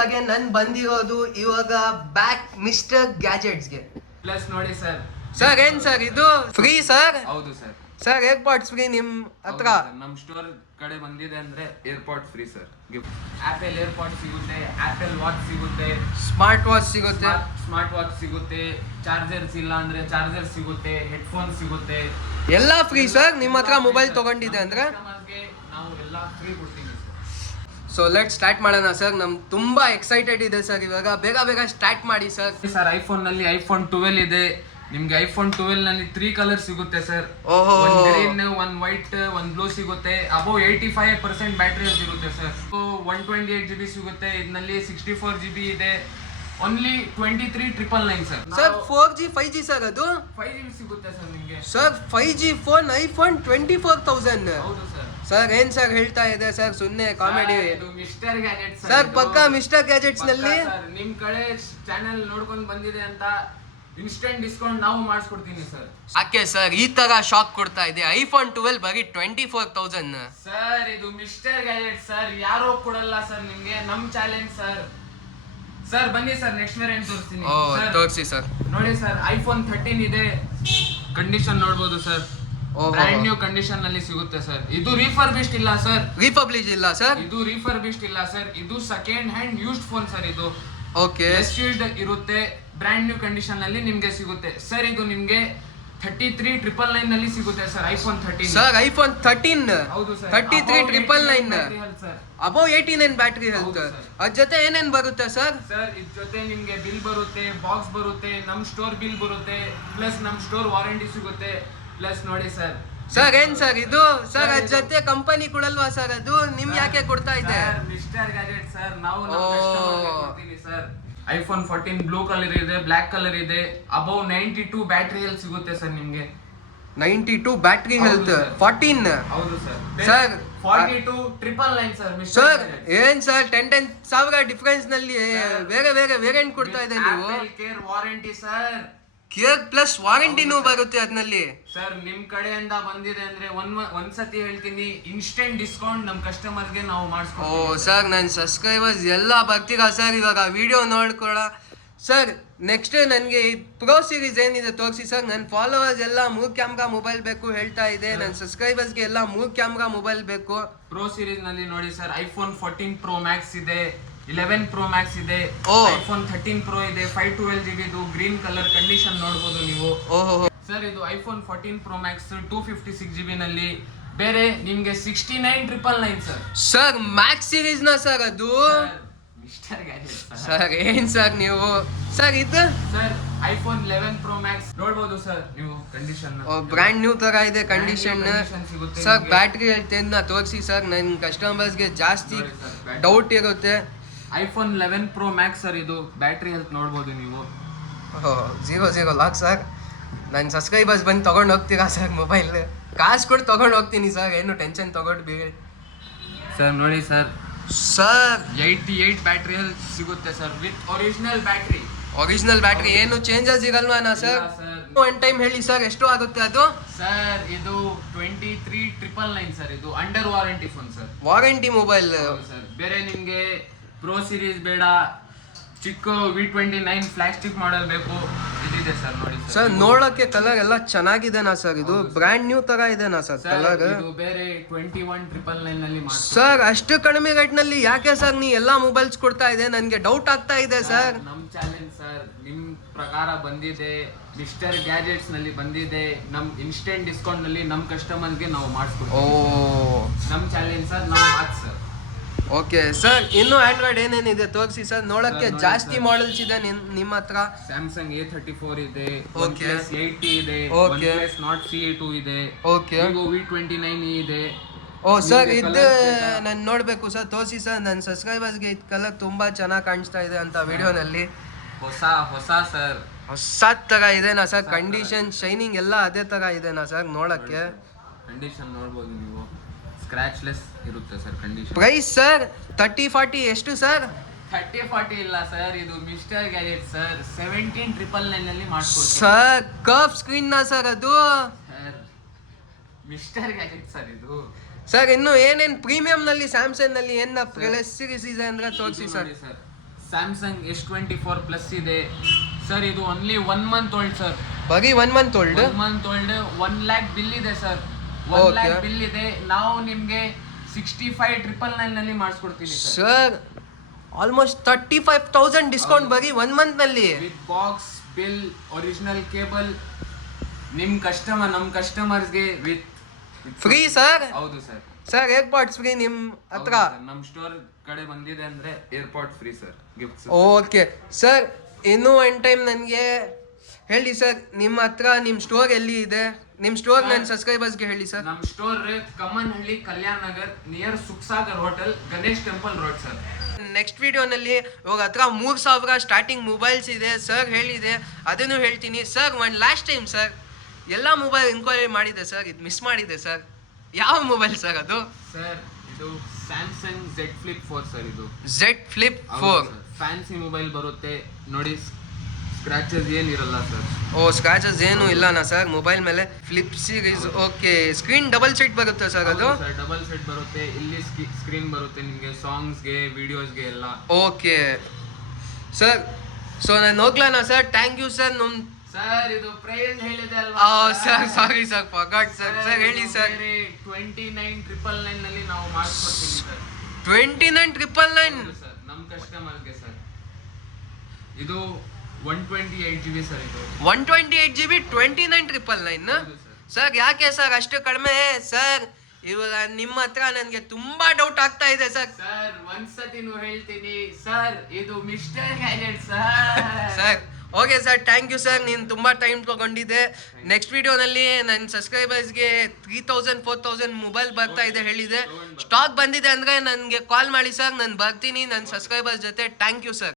ಹಾಗೆ ನನ್ ಬಂದಿರೋದು ಇವಾಗ ಬ್ಯಾಕ್ ಮಿಸ್ಟರ್ ಗ್ಯಾಜೆಟ್ಸ್ಗೆ. ಪ್ಲಸ್ ನೋಡಿ ಸರ್. ಸರ್ ಏನ್ ಸರ್ ಇದು ಫ್ರೀ ಸರ್? ಹೌದು ಸರ್. ಸರ್ ಏರ್ಪಾಡ್ಸ್ ಫ್ರೀ ನಿಮ್ ಹತ್ರ? ನಮ್ ಸ್ಟೋರ್ ಕಡೆ ಬಂದಿದೆ ಅಂದ್ರೆ ಏರ್ಪಾಡ್ಸ್ ಫ್ರೀ ಸರ್. ಆಪಲ್ ಏರ್ಪಾಡ್ ಸಿಗುತ್ತೆ, ಆಪಲ್ ವಾಚ್ ಸಿಗುತ್ತೆ, ಸ್ಮಾರ್ಟ್ ವಾಚ್ ಸಿಗುತ್ತೆ, ಸ್ಮಾರ್ಟ್ ವಾಚ್ ಸಿಗುತ್ತೆ, ಚಾರ್ಜರ್ಸ್ ಇಲ್ಲ ಅಂದ್ರೆ ಚಾರ್ಜರ್ ಸಿಗುತ್ತೆ, ಹೆಡ್ಫೋನ್ ಸಿಗುತ್ತೆ, ಎಲ್ಲ ಫ್ರೀ ಸರ್. ನಿಮ್ಮ ಹತ್ರ ಮೊಬೈಲ್ ತಗೊಂಡಿದೆ ಅಂದ್ರೆ ನಾವು ಎಲ್ಲ ಫ್ರೀ ಕೊಡ್ತೀವಿ. ಸೊ ಲೆಟ್ ಸ್ಟಾರ್ಟ್ ಮಾಡೋಣ ಸರ್. ನಮ್ಗೆ ತುಂಬಾ ಎಕ್ಸೈಟೆಡ್ ಇದೆ ಸರ್. ಇವಾಗ ಬೇಗ ಬೇಗ ಸ್ಟಾರ್ಟ್ ಮಾಡಿ ಸರ್. ಸರ್ ಐಫೋನ್ ನಲ್ಲಿ ಐಫೋನ್ 12 ಇದೆ. ನಿಮ್ಗೆ ಐಫೋನ್ 12 ನಲ್ಲಿ 3 ಕಲರ್ ಸಿಗುತ್ತೆ ಸರ್. ಒಂದ್ ಗ್ರೀನ್, ಒಂದ್ ವೈಟ್, ಒಂದ್ ಬ್ಲೂ ಸಿಗುತ್ತೆ. ಅಬೌವ್ 85% ಬ್ಯಾಟರಿ ಸಿಗುತ್ತೆ ಸರ್. 128 GB ಸಿಗುತ್ತೆ. ಇದರಲ್ಲಿ 64 GB ಇದೆ. Only 23,999 sir. Sir 4G 5G sir ಅದು 5GB ಸಿಗುತ್ತೆ ಸರ್ ನಿಮ್ಗೆ. Sir 5G phone iPhone 24,000. ಹೌದು ಸರ್. ಸರ್ ಏನ್ ಸರ್ ಹೇಳ್ತಾ ಇದೆ ಸರ್? ಸುಮ್ಮನೆ ಕಾಮಿಡಿ. ಇದು ಮಿಸ್ಟರ್ ಗ್ಯಾಜೆಟ್ಸ್ ಸರ್ ಪಕ್ಕಾ ಮಿಸ್ಟರ್ ಗ್ಯಾಜೆಟ್ಸ್ ನಲ್ಲಿ ನಿಮ್ ಕಡೆ ಚಾನೆಲ್ ನೋಡ್ಕೊಂಡು ಬಂದಿದೆ ಅಂತ ಇನ್ಸ್ಟೆಂಟ್ ಡಿಸ್ಕೌಂಟ್ ನಾವು ಮಾಡಿಸ್ಕೊಡ್ತೀನಿ ಸರ್. ಯಾಕೆ ಸರ್ ಈ ತರ ಶಾಕ್ ಕೊಡ್ತಾ ಇದೆ? ಐಫೋನ್ 12 ಬರೀ 24,000. ಸರ್ ಇದು ಮಿಸ್ಟರ್ ಗ್ಯಾಜೆಟ್ ಸರ್, ಯಾರೋ ಕೊಡಲ್ಲ ಸರ್ ನಿಮ್ಗೆ. ನಮ್ ಚಾಲೆಂಜ್ ಸರ್. ಸರ್ ಬನ್ನಿ ಸರ್, ನೆಕ್ಸ್ಟ್ ವೇರಿಯಂಟ್ ತೋರಿಸ್ತೀನಿ. ತೋರಿಸಿ ಸರ್. ನೋಡಿ ಸರ್, ಐಫೋನ್ 13 ಇದೆ. ಕಂಡೀಷನ್ ನೋಡಬಹುದು ಸರ್. ಬ್ರ್ಯಾಂಡ್ ನ್ಯೂ ಕಂಡೀಷನ್ ನಲ್ಲಿ ಸಿಗುತ್ತೆ ಸರ್. ಇದು ರೀಫರ್ಬಿಶ್ಡ್ ಇಲ್ಲ ಸರ್. ರೀಪಬ್ಲಿಷ್ ಇಲ್ಲ ಸರ್. ಇದು ರೀಫರ್ಬಿಶ್ಡ್ ಇಲ್ಲ ಸರ್. ಇದು second hand used phone sir. ಇದು ಓಕೆ ಯೂಸ್ಡ್ ಇರುತ್ತೆ. ಬ್ರ್ಯಾಂಡ್ ನ್ಯೂ ಕಂಡೀಷನ್ ನಲ್ಲಿ ನಿಮ್ಗೆ ಸಿಗುತ್ತೆ ಸರ್. ಇದು ನಿಮ್ಗೆ 33,999 ನಲ್ಲಿ ಸಿಗುತ್ತೆ ಸರ್. IPhone 13 sir. ಐಫೋನ್ 13 ಹೌದು sir. 33,999 sir. Above 89 battery health. ಅದ್ರ ಜೊತೆ ಏನೇನ್ ಬರುತ್ತೆ ಸರ್? ಸರ್ ಇದ್ರ ಜೊತೆ ನಿಮ್ಗೆ ಬಿಲ್ ಬರುತ್ತೆ, ಬಾಕ್ಸ್ ಬರುತ್ತೆ, ನಮ್ ಸ್ಟೋರ್ ಬಿಲ್ ಬರುತ್ತೆ, ಪ್ಲಸ್ ನಮ್ ಸ್ಟೋರ್ ವಾರಂಟಿ ಸಿಗುತ್ತೆ. ಪ್ಲಸ್ ನೋಡಿ ಸರ್. ಸರ್ ಏನ್ ಸರ್ ಇದು? ಸರ್ ಅದ್ರ ಜೊತೆ ಕಂಪನಿ ಕೊಡಲ್ವಾ ಸರ್? ಅದು ನಿಮ್ ಯಾಕೆ ಕೊಡ್ತಾ ಇದೆ? ಮಿಸ್ಟರ್ ಗ್ಯಾಜೆಟ್ ಸರ್, ನಾವು ಕೊಡ್ತೀನಿ ಸರ್. ಐಫೋನ್ 14 ಬ್ಲೂ ಕಲರ್ ಇದೆ, ಬ್ಲಾಕ್ ಕಲರ್ ಇದೆ. ಅಬೌವ್ 92 ಬ್ಯಾಟರಿ ಹೆಲ್ತ್ ಸಿಗುತ್ತೆ ಸರ್ ನಿಮ್ಗೆ. 92 ಬ್ಯಾಟರಿ ಹೆಲ್ತ್ 14. ಹೌದು ಸರ್. ಸರ್ 42,999 ಸರ್. ಸರ್ ಏನ್ ಸರ್ 10,000 ಡಿಫರೆನ್ಸ್ ನಲ್ಲಿ ಬೇರೆ ಬೇರೆ ವೇರಿಯಂಟ್ ಕೊಡ್ತಾ ಇದೆ ನೀವು? Care warranty sir. Care plus ವಾರಂಟಿನೂ ಬರುತ್ತೆ ಅದ್ನಲ್ಲಿ ಸರ್. ನಿಮ್ ಕಡೆಯಿಂದ ಬಂದಿದೆ ಅಂದ್ರೆ ಒಂದ್ಸತಿ ಹೇಳ್ತೀನಿ, ಇನ್ಸ್ಟೆಂಟ್ ಡಿಸ್ಕೌಂಟ್ ನಮ್ ಕಸ್ಟಮರ್ಗೆ ನಾವು ಮಾಡಿಸ್ಕೊಡ್ತೀವಿ. ಓ ಸರ್, ನನ್ನ ಸಬ್ಸ್ಕ್ರೈಬರ್ಸ್ ಎಲ್ಲ ಬರ್ತೀರಾ ಸರ್ ಇವಾಗ ವಿಡಿಯೋ ನೋಡ್ಕೊಳ ಸರ್? ನೆಕ್ಸ್ಟ್ ನನಗೆ ಪ್ರೋ ಸೀರೀಸ್ ಏನಿದೆ ತೋರಿಸಿ ಸರ್. ನನ್ನ ಫಾಲೋವರ್ಸ್ ಎಲ್ಲ 3 ಕ್ಯಾಮ್ರಾ ಮೊಬೈಲ್ ಬೇಕು ಹೇಳ್ತಾ ಇದೆ. ನನ್ನ ಸಬ್ಸ್ಕ್ರೈಬರ್ಸ್ಗೆ ಎಲ್ಲ 3 ಕ್ಯಾಮ್ರಾ ಮೊಬೈಲ್ ಬೇಕು. ಪ್ರೋ ಸೀರೀಸ್ ನಲ್ಲಿ ನೋಡಿ ಸರ್, ಐಫೋನ್ 14 ಪ್ರೋ ಮ್ಯಾಕ್ಸ್ ಇದೆ, 11 ಪ್ರೋ ಮ್ಯಾಕ್ಸ್ ಇದೆ, ಐಫೋನ್ 13 ಪ್ರೋ ಇದೆ. 512 GB ಇದು ಗ್ರೀನ್ ಕಲರ್ ಕಂಡೀಷನ್ ನೋಡಬಹುದು ನೀವು. ಸರ್ ಇದು ಐಫೋನ್ 14 ಪ್ರೋ ಮ್ಯಾಕ್ಸ್ 256 GB ನಲ್ಲಿ. ಬೇರೆ ನಿಮ್ಗೆ 69,999 ಸರ್. ಸರ್ ಮ್ಯಾಕ್ಸ್ ಸೀರೀಸ್ ನ ಸರ್ ಅದು? ಮಿಸ್ಟರ್ ಗ್ಯಾಜೆಟ್ ಸರ್ ಏನ್ ಸರ್ ನೀವು? ಸರ್ ಇದು ಸರ್ ಐಫೋನ್ 11 ಪ್ರೋ ಮ್ಯಾಕ್ಸ್ ನೋಡಬಹುದು ಸರ್ ನೀವು. ಕಂಡೀಷನ್ ಬ್ರ್ಯಾಂಡ್ ನ್ಯೂ ತರ ಇದೆ ಕಂಡೀಷನ್. ಸರ್ ಬ್ಯಾಟ್ರಿ ಹೇಳ್ತೇನೆ ತೋರಿಸಿ ಸರ್. ನನ್ನ ಕಸ್ಟಮರ್ಸ್ಗೆ ಜಾಸ್ತಿ ಡೌಟ್ ಇರುತ್ತೆ. IPhone 11 pro Max sir. ಇದು ಬ್ಯಾಟ್ರಿ ಹೆಲ್ತ್ ನೋಡಬಹುದು ನೀವು. 0 ಲಾಕ್ ಸರ್. ನನ್ನ ಸಬ್ಸ್ಕ್ರೈಬರ್ಸ್ ಬಂದು ತಗೊಂಡು ಹೋಗ್ತೀರಾ ಸರ್ ಮೊಬೈಲ್? ಕಾಸು ಕೊಟ್ಟು ತಗೊಂಡು ಹೋಗ್ತೀನಿ ಸರ್, ಏನು ಟೆನ್ಷನ್ ತಗೊಂಡ್ಬೇಡಿ ಸರ್. ನೋಡಿ ಸರ್, ಸರ್ 88 ಬ್ಯಾಟ್ರಿ ಹೆಲ್ತ್ ಸಿಗುತ್ತೆ sir with original battery. Original battery ಏನು ಚೇಂಜಸ್ ಇರಲ್ವಾ ಸರ್? ಒನ್ ಟೈಮ್ ಹೇಳಿ ಸರ್, ಎಷ್ಟು ಆಗುತ್ತೆ ಅದು? ಸರ್ ಇದು 23,999 ಸರ್. ಇದು under warranty phone sir. Warranty mobile sir. ಬೇರೆ ನಿಮ್ಗೆ ಪ್ರೋ ಸೀರೀಸ್ ಬೇಡ, ಚಿಕ್ಕ V29 ಫ್ಲಾಗ್ಶಿಪ್ ಮಾಡೆಲ್ ಬೇಕು, ಇದಿದೆ ಸರ್. ನೋಡಿ ಸರ್, ನೋಡಕ್ಕೆ ಕಲರ್ ಎಲ್ಲ ಚೆನ್ನಾಗಿದೆನಾ ಸರ್? ಇದು ಬ್ರ್ಯಾಂಡ್ ನ್ಯೂ ತರ ಇದೆನಾ ಸರ್ ಕಲರ್? ಇದು ಬೇರೆ 21,999 ನಲ್ಲಿ ಸರ್. ಅಷ್ಟು ಕಡಿಮೆ ರೇಟ್ ನಲ್ಲಿ ಯಾಕೆ ಸರ್ ನೀ ಎಲ್ಲಾ ಮೊಬೈಲ್ಸ್ ಕೊಡ್ತಾ ಇದೆ? ನನ್ಗೆ ಡೌಟ್ ಆಗ್ತಾ ಇದೆ ಸರ್. ನಮ್ ಚಾಲೆಂಜ್ ಸರ್, ನಿಮ್ ಪ್ರಕಾರ ಬಂದಿದೆ, ಮಿಸ್ಟರ್ ಗ್ಯಾಜೆಟ್ಸ್ ನಲ್ಲಿ ಬಂದಿದೆ. ನಮ್ ಇನ್ಸ್ಟೆಂಟ್ ಡಿಸ್ಕೌಂಟ್ ನಲ್ಲಿ ನಮ್ ಕಸ್ಟಮರ್ಗೆ ನಾವು ಮಾಡಿಸ್ಕೊಡ್ತೀವಿ. ನಮ್ ಚಾಲೆಂಜ್ ಸರ್, ನಮ್ ಮಾತು ಸರ್. ಓಕೆ ಸರ್, ಇನ್ನು ಆಂಡ್ರಾಯ್ಡ್ ಏನೇನಿದೆ ತೋರಿಸಿ ಸರ್. ನೋಡಕ್ಕೆ ಜಾಸ್ತಿ ಮಾಡೆಲ್ಸ್ ಇದೆ ನಿಮ್ಮ ಹತ್ರ. ಸ್ಯಾಮ್ಸಂಗ್ A34 ಇದೆ, ಓಕೆ, OnePlus 8T ಇದೆ, ಓಕೆ, OnePlus Nord CE2 ಇದೆ, ಓಕೆ, Vivo V29e ಇದೆ. ಓ ಸರ್, ಇದು ನಾನು ನೋಡಬೇಕು ಸರ್, ತೋರಿಸಿ ಸರ್. ನನ್ನ ಸಬ್ಸ್ಕ್ರೈಬರ್ಸ್ಗೆ ಇದು ಕಲರ್ ತುಂಬಾ ಚೆನ್ನಾಗಿ ಕಾಣಿಸ್ತಾ ಇದೆ ಅಂತ ವಿಡಿಯೋನಲ್ಲಿ. ಹೊಸ ಸರ್, ಹೊಸ ತರ ಇದೆನಾ ಸರ್? ಕಂಡೀಷನ್, ಶೈನಿಂಗ್ ಎಲ್ಲ ಅದೇ ತರ ಇದೆನಾ ಸರ್ ನೋಡಕ್ಕೆ? ಕಂಡೀಷನ್ ನೋಡಬಹುದು ನೀವು, ಸ್ಕ್ರಾಚ್ ಲೆಸ್ ಇರುತ್ತೆ ಸರ್ ಕಂಡೀಷನ್. ಪ್ರೈಸ್ ಸರ್ 30-40 ಎಷ್ಟು ಸರ್? 30-40 ಇಲ್ಲ ಸರ್, ಇದು ಮಿಸ್ಟರ್ ಗ್ಯಾಜೆಟ್ ಸರ್. 17,999 ನಲ್ಲಿ ಮಾಡಿಸ್ಕೊಡ್ತೀವಿ ಸರ್. ಕರ್ವ್ ಸ್ಕ್ರೀನ್ ನ ಸರ್ ಅದು? ಸರ್ ಮಿಸ್ಟರ್ ಗ್ಯಾಜೆಟ್ ಸರ್ ಇದು. ಸರ್ ಇನ್ನು ಏನೇನ್ ಪ್ರೀಮಿಯಂ ನಲ್ಲಿ ಸ್ಯಾಮ್ಸಂಗ್ ನಲ್ಲಿ ಏನ ಪ್ಲಸ್ ಸೀರೀಸ್ ಇದೆ ಅಂದ್ರೆ ತೋರಿಸಿ ಸರ್. ಸ್ಯಾಮ್ಸಂಗ್ S24 ಪ್ಲಸ್ ಇದೆ ಸರ್. ಇದು ಓನ್ಲಿ 1 ಮಂತ್ ಓಲ್ಡ್ ಸರ್. ಬರೀ 1 month old. 1 month old. 1 lakh bill ಇದೆ ಸರ್. 1 Okay. lakh ಬಿಲ್ ಇದೆ. ನಾವು ನಿಮ್ಗೆ 65,999 ನಲ್ಲಿ ಮಾಡಿಸ್ಕೊಡ್ತೀನಿ ಸರ್. ಸರ್ ಆಲ್ಮೋಸ್ಟ್ 35,000 ಡಿಸ್ಕೌಂಟ್ ಬರೀ 1 ಮಂತ್ ನಲ್ಲಿ. With box, bill, original cable. ನಮ್ಮ ಕಸ್ಟಮರ್ಸ್ಗೆ ವಿತ್ ಫ್ರೀ ಸರ್. ಹೌದು ಸರ್. ಸರ್ ಏರ್ಪಾಡ್ಸ್ ಫ್ರೀ ನಿಮ್ಮ ಹತ್ರ. ನಮ್ಮ ಸ್ಟೋರ್ ಕಡೆ ಬಂದಿದೆ ಅಂದ್ರೆ ಏರ್ಪಾಡ್ free sir, gifts. Okay sir, ಇನ್ನೂ ಒನ್ ಟೈಮ್ ನನಗೆ ಹೇಳಿ ಸರ್, ನಿಮ್ಮ ಹತ್ರ ನಿಮ್ಮ ಸ್ಟೋರ್ ಎಲ್ಲಿ ಇದೆ? ನಿಮ್ಮ ಸ್ಟೋರ್ ನನ್ನ ಸಬ್ಸ್ಕ್ರೈಬರ್ಸ್ಗೆ ಹೇಳಿ ಸರ್. ನಮ್ಮ store Kammanahalli, Kalyan Nagar, near Sukhsagar hotel, Ganesh temple road sir. Next ವಿಡಿಯೋನಲ್ಲಿ ಇವಾಗ ಹತ್ರ 3,000 ಸ್ಟಾರ್ಟಿಂಗ್ ಮೊಬೈಲ್ಸ್ ಇದೆ ಸರ್ ಹೇಳಿದೆ, ಅದನ್ನು ಹೇಳ್ತೀನಿ ಸರ್. ಒಂದು ಲಾಸ್ಟ್ ಟೈಮ್ ಸರ್ ಎಲ್ಲ ಮೊಬೈಲ್ ಇನ್ಕ್ವೈರಿ ಮಾಡಿದೆ ಸರ್, ಇದು ಮಿಸ್ ಮಾಡಿದೆ ಸರ್. ಯಾವ ಮೊಬೈಲ್ ಸರ್ ಅದು? ಸರ್ ಇದು ಸ್ಯಾಮ್ಸಂಗ್ Z Flip 4 ಸರ್. ಇದು Z Flip 4 ಫ್ಯಾನ್ಸಿ ಮೊಬೈಲ್ ಬರುತ್ತೆ ನೋಡಿ, ಸ್ಕ್ರಾಚಸ್ ಏನಿರಲ್ಲ ಸರ್. ಓ ಸ್ಕ್ರಾಚಸ್ ಏನು ಇಲ್ಲನಾ ಸರ್ ಮೊಬೈಲ್ ಮೇಲೆ? Flip series. Okay, screen double set ಬರುತ್ತೆ ಸರ್ ಅದು? ಡಬಲ್ ಸೆಟ್ ಬರುತ್ತೆ. ಇಲ್ಲಿ ಸ್ಕ್ರೀನ್ ಬರುತ್ತೆ ನಿಮಗೆ ಸಾಂಗ್ಸ್ಗೆ, ವಿಡಿಯೋಸ್ಗೆ ಎಲ್ಲ. ಓಕೆ ಸರ್, ಸೊ ನಾನು ಹೋಗ್ಲಾನ sir? Thank you sir. Sir ಇದು ಪ್ರೈಸ್ ಹೇಳಿದೆ ಅಲ್ವಾ sir? Sorry sir, forgot sir. Sir ಹೇಳಿ ಸರ್. 29,999 ನಲ್ಲಿ ನಾವು ಮಾಡಿಸ್ಕೊಡ್ತೀವಿ ಸರ್. 29,999 ಸರ್ ನಮ್ಮ ಕಸ್ಟಮರ್ಗೆ ಸರ್. ಇದು 128 GB ಸರ್. ಇದು 128 GB 29,999 ಸರ್. ಯಾಕೆ ಸರ್ ಅಷ್ಟು ಕಡಿಮೆ ಸರ್? ಇವಾಗ ನಿಮ್ಮ ಹತ್ರ ನನಗೆ ತುಂಬಾ ಡೌಟ್ ಆಗ್ತಾ ಇದೆ ಸರ್. ಸರ್ ಒಂದ್ಸತಿನೂ ಹೇಳ್ತೀನಿ ಸರ್, ಇದು mister gadget sir. Sir okay sir, thank you sir. ನೀನು ತುಂಬ ಟೈಮ್ ತೊಗೊಂಡಿದ್ದೆ. ನೆಕ್ಸ್ಟ್ ವಿಡಿಯೋನಲ್ಲಿ ನನ್ನ ಸಬ್ಸ್ಕ್ರೈಬರ್ಸ್ಗೆ 3,000 4,000 ಮೊಬೈಲ್ ಬರ್ತಾ ಇದೆ ಹೇಳಿದೆ. ಸ್ಟಾಕ್ ಬಂದಿದೆ ಅಂದರೆ ನನಗೆ ಕಾಲ್ ಮಾಡಿ ಸರ್, ನಾನು ಬರ್ತೀನಿ ನನ್ನ ಸಬ್ಸ್ಕ್ರೈಬರ್ಸ್ ಜೊತೆ. Thank you sir.